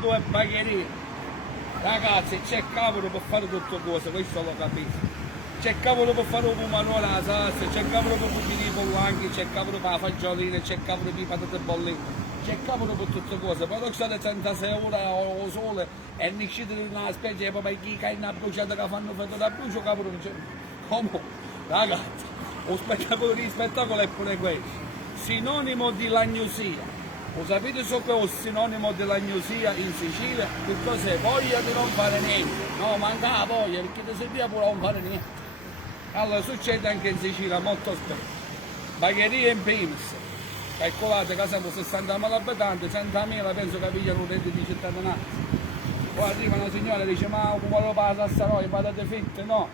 22 bagherie. Ragazzi, c'è cavolo per fare tutte cose, questo lo capisco. C'è cavolo per fare un pomodoro alla salsa, c'è cavolo per cucire i pollanghi, c'è cavolo per la fagiolina, c'è cavolo per le patate bollite, c'è cavolo per tutte cose. Però che state 36 ore al sole e non uscite in una specie di papaghi che hanno bruciato che fanno freddo da brucio, cavolo non c'è. Come? Ragazzi, un spettacolo di spettacolo è pure questo. Sinonimo di lagnosia. Lo sapete so che è un sinonimo di lagnosia in Sicilia? Che cos'è? Voglia di non fare niente. No, manca la voglia, perché ti serviva pure non fare niente. Allora succede anche in Sicilia molto spesso. Bagherie in primis. Calcolate che siamo 60.000 abitanti, 100.000 penso che pigliano un reddito di cittadinanza. Poi arriva una signora e dice ma come per la Sassaroi, patate fritte? No,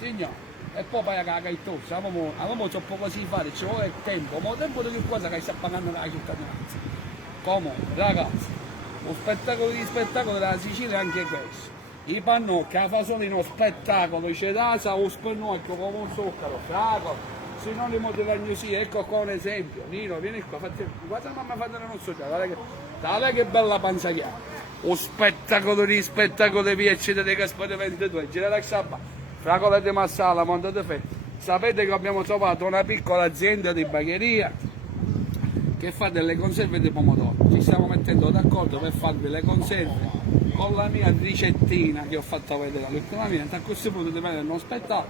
signore. E poi paga la caittosa, avevamo troppo così fare, ci vuole tempo, ma il tempo di che cosa che sta pagando la cittadinanza? Comunque, ragazzi, lo spettacolo di spettacolo della Sicilia è anche questo. I pannocchi, la fasolina, spettacolo, c'è l'asa, lo spennocchio come un zucchero, fragolo, sinonimo dell'agnosia, ecco qua un esempio. Nino, vieni qua, guarda mamma fa della nostra già, guarda che bella panza che ha. Lo spettacolo di spettacolo di Piacere dei Gaspari 22, gira la sabba, fragole di Massala, Monte de Fe. Sapete che abbiamo trovato una piccola azienda di bagheria che fa delle conserve di pomodoro. Ci stiamo mettendo d'accordo per farvi le conserve con la mia ricettina che ho fatto vedere ultimamente. A questo punto di vedere uno spettacolo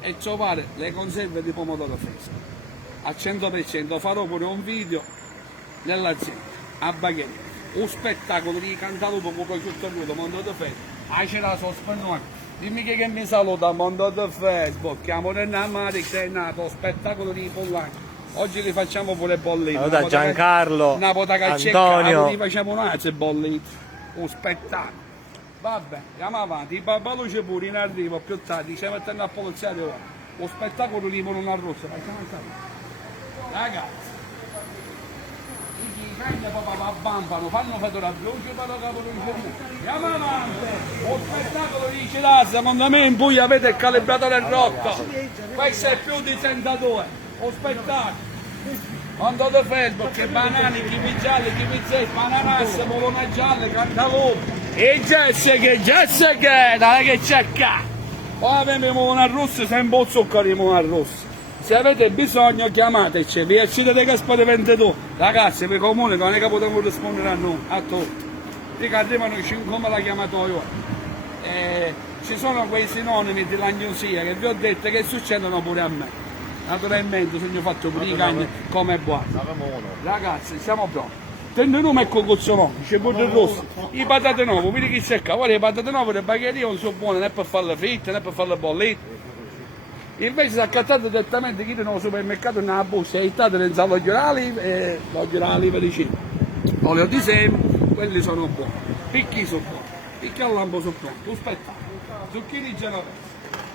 e trovare le conserve di pomodoro fresco a 100%. Farò pure un video dell'azienda a bagheria, un spettacolo di cantalupo con prosciutto crudo, Monte de Fe, a c'era la spennone. Dimmi che mi saluta, Monte de Facebook, chiamo Nennamari che è nato, spettacolo di pollanghi. Oggi li facciamo pure bolliti. Allora, Giancarlo, una potacacecca, Antonio. li facciamo un'altra bolliti. Un spettacolo. Vabbè, andiamo avanti. I babbaluci pure in arrivo più tardi, ci mettono a poliziare ora. Lo spettacolo li con una rossa. Ragazzi, i cani proprio abbampano, fanno fedora a veloce, fanno capo di andiamo avanti. Lo spettacolo di Cilazza, secondo me in Puglia avete il calibratore rotto. Questo è più di 32. Lo spettacolo. Quando da Facebook, che banani, kiwi gialli, kiwi zesti, bananasse, polone gialle, cantalupo. E Jessica, dai che c'è qua. Poi abbiamo una rossa, sempre un zucchero di una rossa. Se avete bisogno chiamateci, vi accide dei Gaspari 22. Ragazzi, vi comunico, non è che potremo rispondere a noi, a tutti. Dico arrivano 5 la chiamatoio. Ci sono quei sinonimi di lagnosia che vi ho detto che succedono pure a me. Naturalmente sono fatto pure i cani come buono. Ragazzi, siamo pronti. Tengo il nome e coccozzo nuovo, c'è pure il rosso. I patate nuove, vedi chi c'è qua, guarda le patate nuove, le bagherie non sono buone né per fare le fritte né per fare le bollette. Invece si accattate direttamente chi nel supermercato nella busta e aiutate le l'olio d'oliva e l'olio d'oliva di cibo. Olio di seme, quelli sono buoni. Picchi sono buoni, picchi al lampo sono buoni, tu spettacolo. Zucchini genovesi,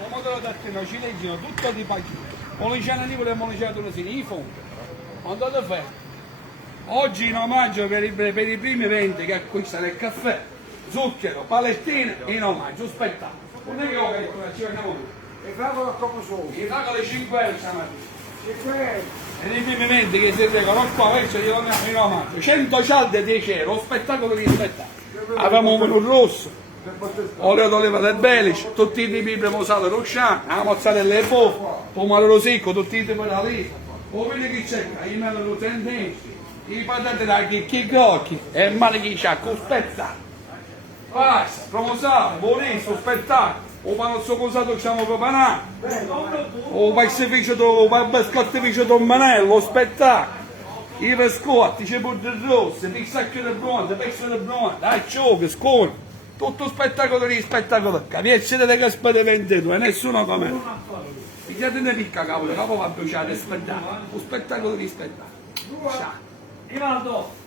pomodoro tattino, ciliegino, tutto di pagino. Moliciano Nipoli e Moliciano Tunisini, i fondi. Andate a fare. Oggi in omaggio per i primi 20 che acquistano il caffè, zucchero, palettine, in omaggio, spettacolo. Non è che ho detto una cifra, andiamo qui. E fragole come sono? I fragole 5 euro stamattina. 5 euro. E nei primi 20 che si regolano qua, questo li vogliamo in omaggio. 100 cialde 10 euro, lo spettacolo di spettacolo. Avevamo un rosso, olio d'oliva del Belice, tutti i tipi di premosale rusciano, la mozzarella e boffa, pomodoro secco, tutti i tipi di lì. O vedi chi c'è qua, i meloni tendenti, i patate da chicchi cocchi, e il male chi c'ha, con spettacolo. Basta, promosale, buonissimo, spettacolo. O panozzo cosato siamo preparato, o pastificio, o biscottificio Manello, spettacolo. I biscotti, c'è pure il rosso, pizzacchio di bronzo, pezzo di bronzo, acciughe, scone, tutto spettacolo di spettacolo. Capiacere dei Gaspari 22, nessuno come me. Pigliatene picca cavolo, capo va bruciare, spettacolo, un spettacolo di spettacolo. Ciao.